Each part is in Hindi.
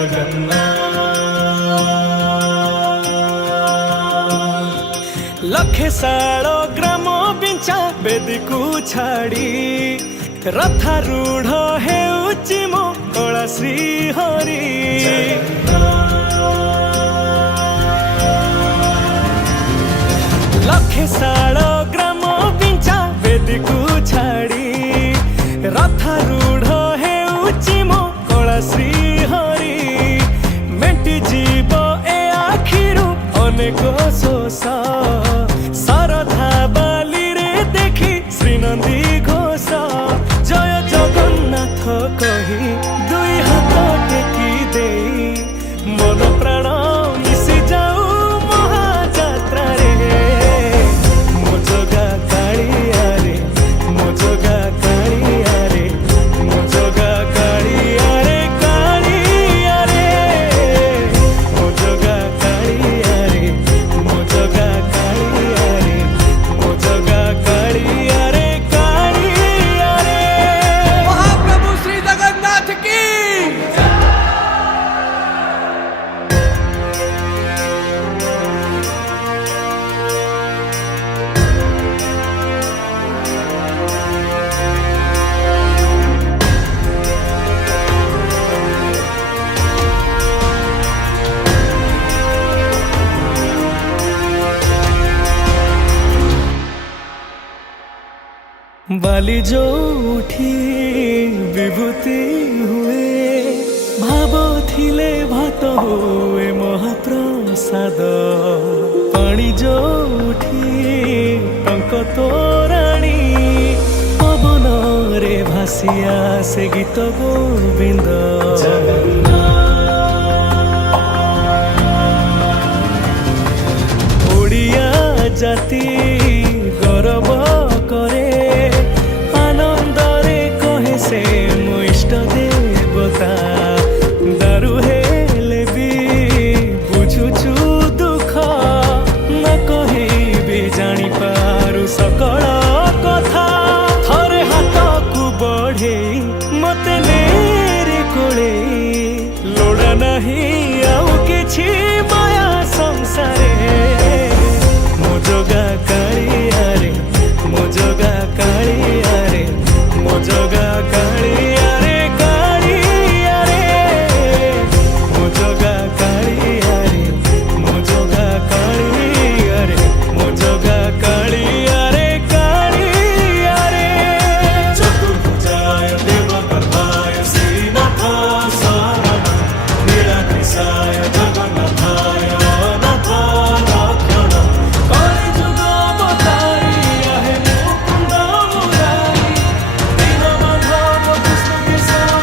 जगन्नाथ लखे साल ग्राम बिंचा बेदी को छाड़ी रथारूढ़ हेउची मो कला श्री हरि लखे साल ग्राम बिंचा बेदी को छाड़ी रथारूढ़ हेउची मो कला श्री हरि मेटी जीव ए आखिरु अनेक शोष सरधा बाली रे देखी श्रीनंदी घोष जय जगन्नाथ कही दुई हाथ टेकी दे मन प्राण मिशि जाऊ महाजात्रा रे मो जगा कालिया रे मो जगा कालिया रे मो जगा कालिया रे कालिया रे मो जगा कालिया रे मो जगा कालिया रे मो जगा कालिया रे कालिया रे महाप्रभु श्री जगन्नाथ की बाली जो उठी विभूति हुए भाव थिले भात हुए महाप्रसाद पानी जो उठी टंक तोराणी पवन रे भासिया से गीत गोविंद ओडिया जाति गौरव करे आनंदरे कहे से मो इष्ट देवता दारु हेले भी बुझुछु दुख न कहे भी जानी पारु सकल कथा थरे हाथ को बढ़े मते नेरे कोले लोड़ा नहीं आउ किछि माया संसारे मो जगा कालिया रे मो जगा कालिया रे मो जगा कालिया रे कालिया रे मो जगा कालिया रे मो जगा कालिया रे मो जगा कालिया रे कालिया रे चतुर्भुजाय देवगर्भाय श्रीनाथ शरणं नीलाद्रिसाय जगन्नाथाय अनाथ रक्षणं कलिजुग अवतारी आहे मुकुंद मुरारी दीनबंधव कृष्ण केशव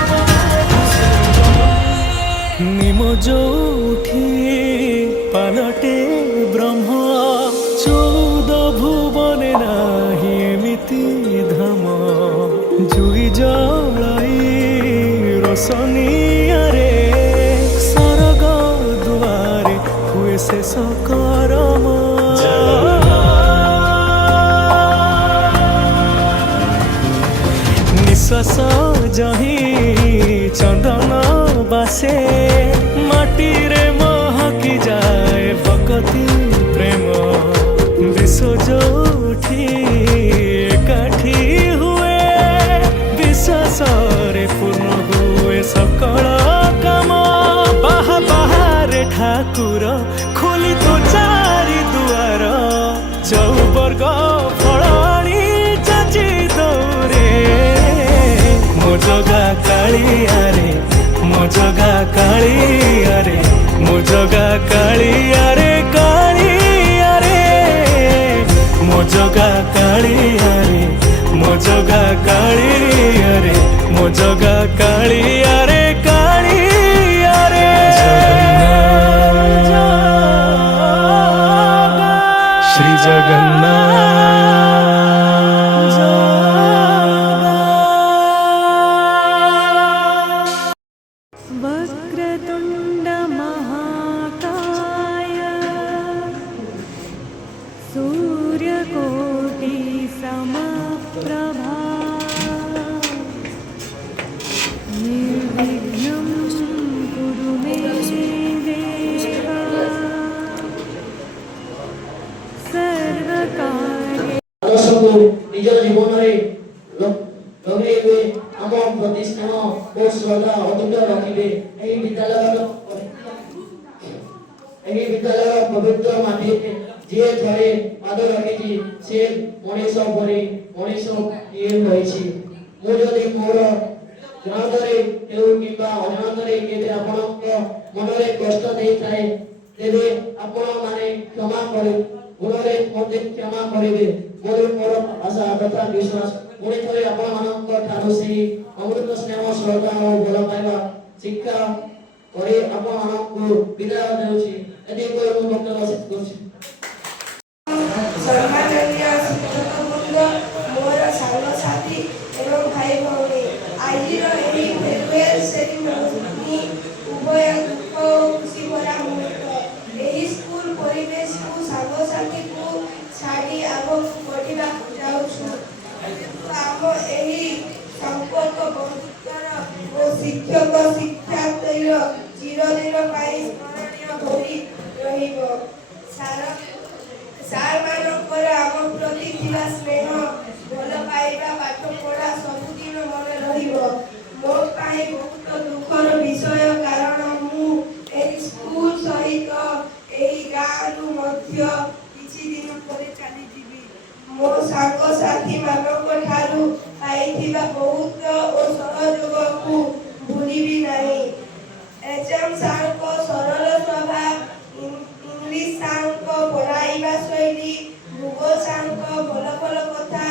निम जोठी पालटे ब्रह्म चौद भुवने नाही एमिति धाम जुई जलाई रोशनिया रे सरग दुआरे हुए शेष करम निश्वास जही चंदन बासे माटी रे महकी जाए भक्ति प्रेम विश्व जोठी एकाठी हुए विश्वास रे पूर्ण हुए सकल काम बाहा बाहारे ठाकुर खोली तो चारि दुआर चौवर्ग फलाणी जाची दौरे मो जगा कालिया रे मो जगा कालिया रे मो जगा कालिया रे कालिया रे मो जगा कालिया रे मो जगा कालिया रे मो जगा कालिया रे कालिया रे श्री जगन्नाथ वक्रतुंड महाकाय सूर्यकोटि समप्रभा ପ୍ରତି ସ୍ନେହ ଓ ଶ୍ରଦ୍ଧା ଅତୁଟ ରଖିବେ। ଏହି ବିଦ୍ୟାଳୟ ପବିତ୍ର ମାଟିରେ ଯିଏ ଥରେ ପାଦ ରଖିଛି ସେ ମଣିଷ ପରି ମଣିଷ କିଏ ରହିଛି। ମୁଁ ଯଦି ମୋର ଜାଣତରେ ହେଉ କିମ୍ବା ଅଜାଣତରେ କେବେ ଆପଣଙ୍କ ମନରେ କଷ୍ଟ ଦେଇଥାଏ ତେବେ ଆପଣମାନେ କ୍ଷମା କରି ଗୁଣରେ ମୋତେ କ୍ଷମା କରିବେ ବୋଲି ମୋର ଆଶା ତଥା ବିଶ୍ୱାସ। ପୁଣି ଥରେ ଆପଣମାନଙ୍କ ଠାରୁ ସେହି ଅମୃତ ସ୍ନେହ ଶ୍ରଦ୍ଧା ଓ ଭଲ ପାଇବା ଶିକ୍ଷା କରି ଆପଣମାନଙ୍କୁ ବିଦାୟ ଦେଉଛି। ଏତିକି କହି ମୁଁ ବକ୍ତବ୍ୟ ଶେଷ କରୁଛି। ସମ୍ମାନନୀୟ ଶିକ୍ଷକବୃନ୍ଦ, ମୋର ସାଙ୍ଗସାଥୀ ଏବଂ ଭାଇ ଭଉଣୀ, ଆଜିର ଏହି ଫେରୱେଲ୍ ସେରିମନି ଉଭୟ ଦୁଃଖ ଓ ଖୁସି ଭରା ମୁହୂର୍ତ୍ତ। ଏହି ସ୍କୁଲ ପରିବେଶକୁ ସାଙ୍ଗସାଥୀକୁ ଛାଡ଼ି ଆଗକୁ ବଢ଼ିବାକୁ ଯାଉଛୁ। ଆମ ଏହି ସମ୍ପର୍କ ବନ୍ଧୁତ୍ୱର ଓ ଶିକ୍ଷକ ଶିକ୍ଷାର୍ଥୀର ଚିରଦିନ ପାଇଁ ସ୍ମରଣୀୟ ହୋଇ ରହିବ। ସାର୍ମାନଙ୍କର ଆମ ପ୍ରତି ଥିବା ସ୍ନେହ, ଭଲ ପାଇବା, ପାଠପଢ଼ା ସବୁଦିନ ମନେ ରହିବ। ମୋ ପାଇଁ ବହୁତ ଦୁଃଖର ବିଷୟ, କାରଣ ମୁଁ ଏହି ସ୍କୁଲ ସହିତ ଏହି ଗାଁରୁ ମଧ୍ୟ କିଛି ଦିନ ପରେ ଚାଲିଯିବି। ମୋ ସାଙ୍ଗସାଥୀମାନଙ୍କ ଠାରୁ ପାଇଥିବା ବହୁତ ଓ ସହଯୋଗକୁ ଭୁଲିବି ନାହିଁ। ଏଚ୍ଏମ୍ ସାର୍ଙ୍କ ସରଳ ସ୍ୱଭାବ, ଇଂଲିଶ ସାର୍ଙ୍କ ପଢ଼ାଇବା ଶୈଳୀ, ଭୂଗୋଳ ସାର୍ଙ୍କ ଭଲ ଭଲ କଥା,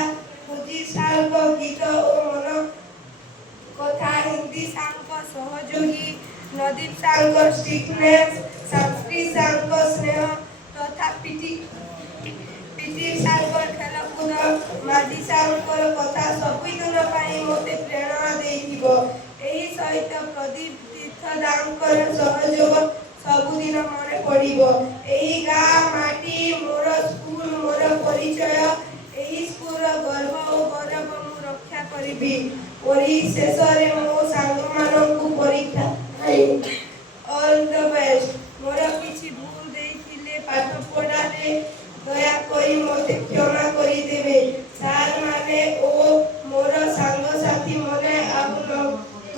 ଫିଜିକ୍ସ ସାର୍ଙ୍କ ଗୀତ ଓ ମନ କଥା, ହିନ୍ଦୀ ସାର୍ଙ୍କ ସହଯୋଗୀ, ନଦୀପ ସାର୍ଙ୍କ ଷ୍ଟ୍ରିକ୍ଟନେସ୍, ସଂସ୍କୃତ ସାର୍ଙ୍କ ସ୍ନେହ ତଥା ପିଟି ସାର୍ଙ୍କ ଖେଳକୁଦ, ମାଝୀ ସାର୍ଙ୍କର କଥା ସବୁଦିନ ପାଇଁ ମୋତେ ପ୍ରେରଣା ଦେଇଥିବ। ଏହି ସହିତ ପ୍ରଦୀପ ତୀର୍ଥ ଦାଙ୍କର ସହଯୋଗ ସବୁଦିନ ମନେ ପଡ଼ିବ। ଏହି ଗାଁ ମାଟି ମୋର ସ୍କୁଲ, ମୋର ପରିଚୟ। ଏହି ସ୍କୁଲର ଗର୍ବ ଓ ଗୌରବ ମୁଁ ରକ୍ଷା କରିବି। ପରିଶେଷରେ ମୋ ସାଙ୍ଗମାନଙ୍କୁ ପରୀକ୍ଷା ପାଇଁ ଅଲ୍ ଦ ବେଷ୍ଟ। ମୋର କିଛି ଭୁଲ ଦେଇଥିଲେ ପାଠପଢ଼ାରେ ଦୟାକରି ମୋତେ କ୍ଷମା କରିଦେବେ। ସାର୍ମାନେ ଓ ମୋର ସାଙ୍ଗସାଥୀମାନେ ଆଉ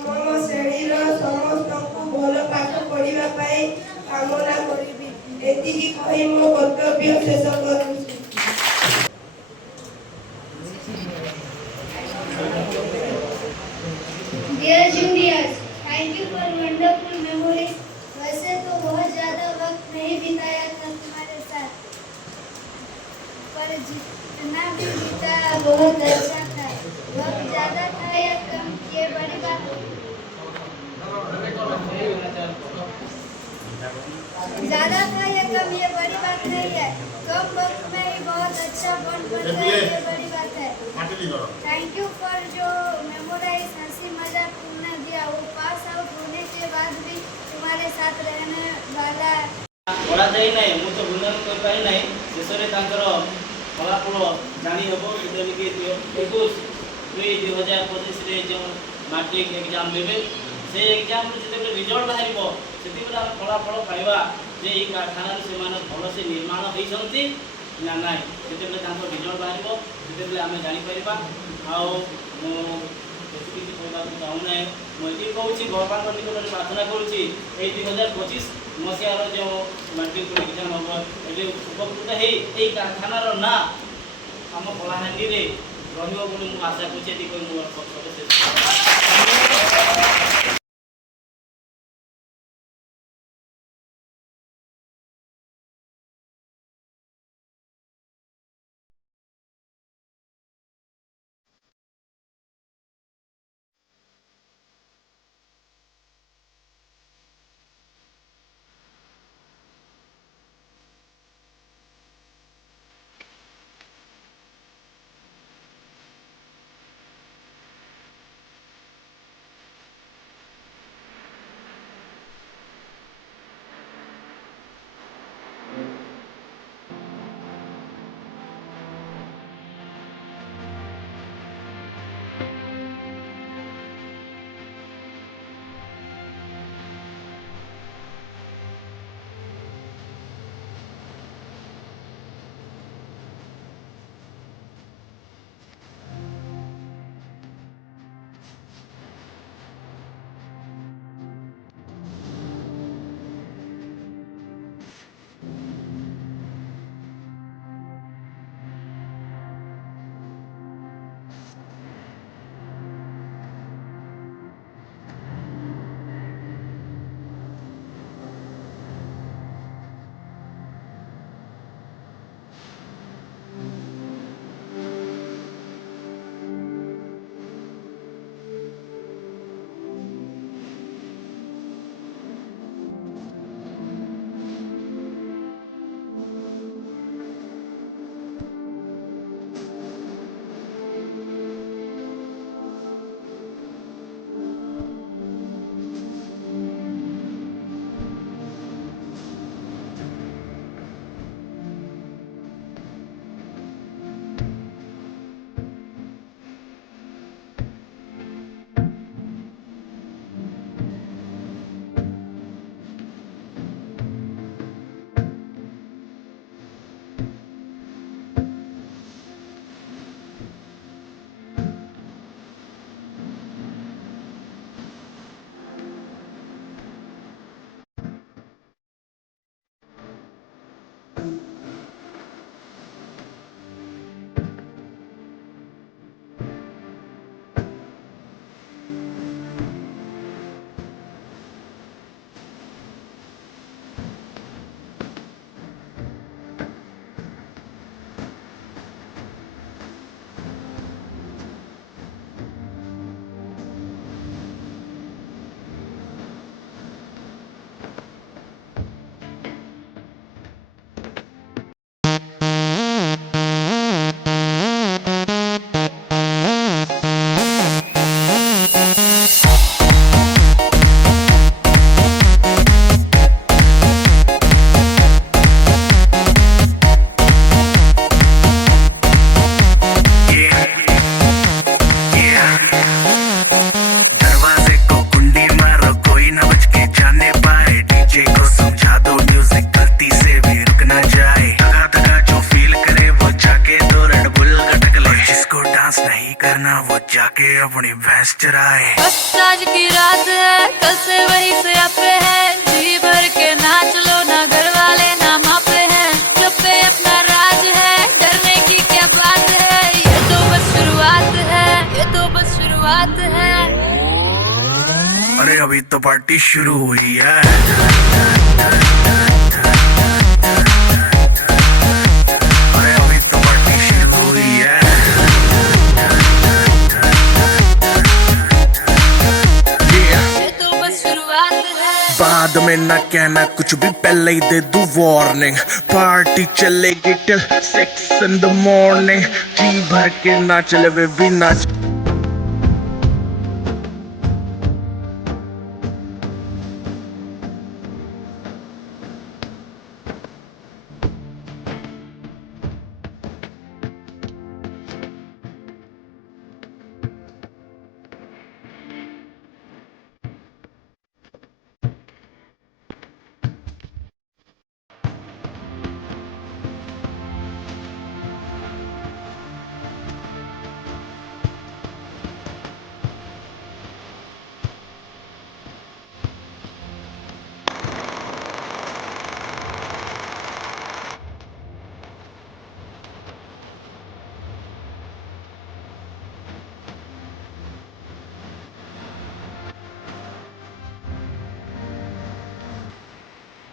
ମୋ ଶ୍ରେଣୀର ସମସ୍ତଙ୍କୁ ଭଲ ପାଠ ପଢ଼ିବା ପାଇଁ କାମନା କରିବି। ଏତିକି କହି ମୋ କର୍ତ୍ତବ୍ୟ ଶେଷ କରୁଛି। Dear juniors, thank you for wonderful memories. वैसे तो बहुत ज़्यादा वक्त नहीं बिताया था तुम्हारे साथ, पर जितना भी बीता बहुत अच्छा था। वक्त ज़्यादा था या कम ये बड़ी बात ज़्यादा था या कम ये बड़ी बात नहीं है। कम वक्त में ही बहुत अच्छा बन बनता है, ये बड़ी बात है। थैंक यू फॉर जो मेमोराइज हंसी मजाक तुमने दिया। वो पास आउट होने के बाद भी तुम्हारे साथ रहने वाला पढ़ा जाई नहीं मु तो गुणगान कर पाई नहीं। शेष में तांकर फलाफल जानी हम जेमिक 21/2/2025 रे जो मैट्रिक एग्जाम देवे से एग्जाम जिते रिजल्ट बाहर से फलाफल पाइबा जे ये कारखाना से भल से निर्माण होती ना ना जिते रिजल्ट बाहर से आम जापर किसी कहना चाहूना मुझे कहूँ भगवान निकट प्रार्थना करुँची 2025 मसीहार जो मैट्रिक एग्जाम हम ये उपकृत हो कारखानार ना आम कलाहांडी में रही आशा करुँचे मोर अपनी भैंस चराए। बस आज की रात है, कल से वही से आपे है, जी भर के नाच लो ना, घर वाले ना मापे हैं, जब पे अपना राज है, डरने की क्या बात है, ये तो बस शुरुआत है, ये तो बस शुरुआत है। अरे अभी तो पार्टी शुरू हुई है। अरे अभी तो पार्टी शुरू हुई है। ये तो बस शुरुआत है। बाद में ना कहना कुछ भी, पहले ही दे दूं वार्निंग। पार्टी चलेगी till 6 in the morning। जी भर के ना चले वे भी नाच